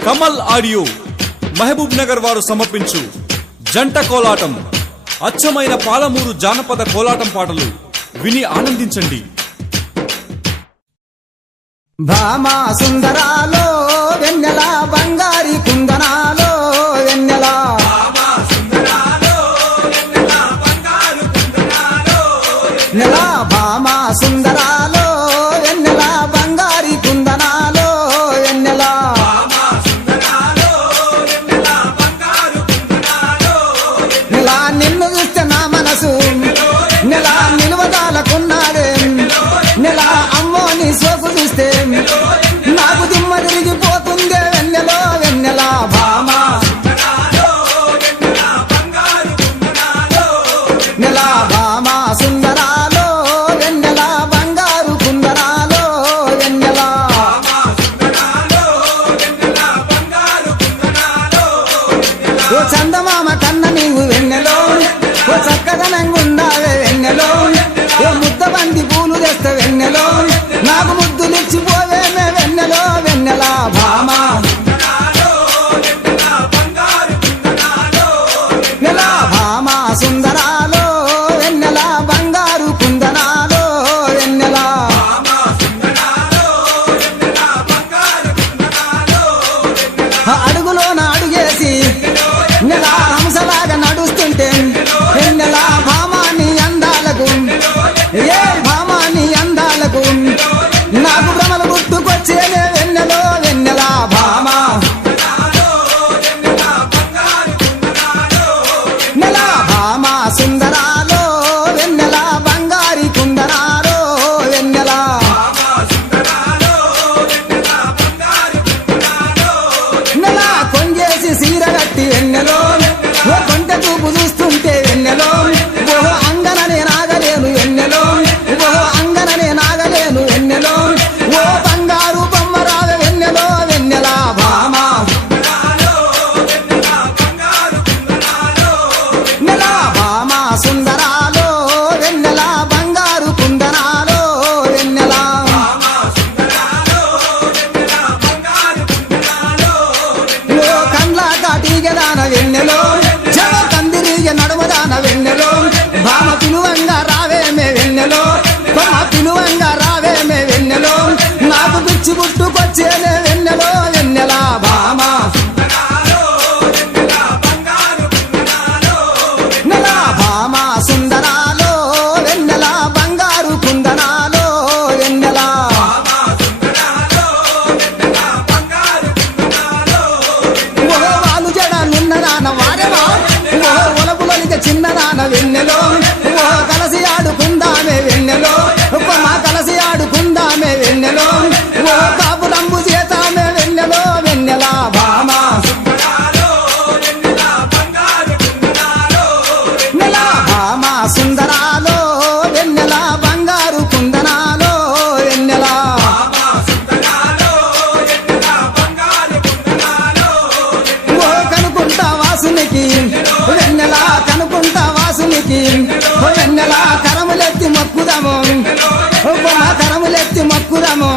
Kamal audio Mahabub Nagar వారు సమర్పించు జంట కోలాటం అచ్చమైన పాలమూరు జానపద కోలాటం పాటలు విని ఆనందించండి. భామా సుందరాలో వెన్నెల బంగారి కుందనాలో వెన్నెల నెల భామా సుందరాలో వెన్నెల బంగారి కుందనాలో వెన్నెల నెల నిన్ను చూస్తే నా మనసు నెల నిలువదాలకున్నాడే నెల అమ్మో నీ సోకు చూస్తే నాకు దిమ్మ తిరిగిపోతుందే వెన్నెలో వెన్నెల భామా నెల భామా సుందరాలో వెన్నెల బంగారు కుందరాలో వెన్నెల ఓ చందమామ కన్న నీవు వెన్నెలో ఓ చక్కదనంగుండావే వెన్నెలో ఓ ముద్ద బంది పూలు తెస్తే వెన్నెలో నాకు ముద్దులిచ్చిపోవేమే వెన్నెలో వెన్నెల భామా నెల భామా సుందరాలో వెన్నెల బంగారు కుందనాలో వెన్నెల అడుగులోన అడుగేసి నెల హంసలాగా నడుస్తుంటే వెన్నెల భామాని అందాలకు ఏ భామాని అందాలకు నాకు భ్రమలు గుర్తుకొచ్చేనే వెన్నెలో వెన్నెల భామా నెల భామా సుందరాలో వెన్నెల బంగారి కుందనాలో వెన్నెల నెల కొంగేసి సీరగట్టి వెన్నెలో ఓ కొంట చూపు చూస్తుంటే వెన్నెలో ఓహో అంగననే నాగలేను వెన్నెలో ఓహో అంగననే నాగలేను వెన్నెలో ఓ బంగారు బొమ్మరావ వెన్నెలో వెన్నెల భామా నెల భామా సుందరాలో వెన్నెల బంగారు కుందనాలో వెన్నెల ఓ కండ్ల కాటిగదాన వెన్నెలో జవ కందిరిగ నడుమదాన వెన్నెలో భామ పిలువంగా రావేమే వెన్నెలో కొమ్మ పిలువంగా రావేమే వెన్నెలో నాకు పిచ్చి పుట్టుకొచ్చేనే వెన్నెలో వెన్నెల భామా నెల భామా సుందరాలో వెన్నెల బంగారు కుందనాలో వెన్నెల ఓ వాలు జడాలున్నదాన వారెవా ఓ ఒలపులొలిక చిన్నదాన వెన్నెలో ఓ కలసి ఆడుకుందామే వెన్నెలో కొమ్మ కలసి ఆడుకుందామే వెన్నెలో ఓ కాపురంబు చేతామే వెన్నెలో వెన్నెల భామా నెల భామా సుందరాలో వెన్నెల బంగారు కుందనాలో వెన్నెల ఓ కనుకుంటా వాసునికి వెన్నెల కనుకుంటా వాసునికి ఓ వెన్నెల కరములెత్తి మొక్కుదాము ఓ కొమ్మ కరములెత్తి మొక్కుదాము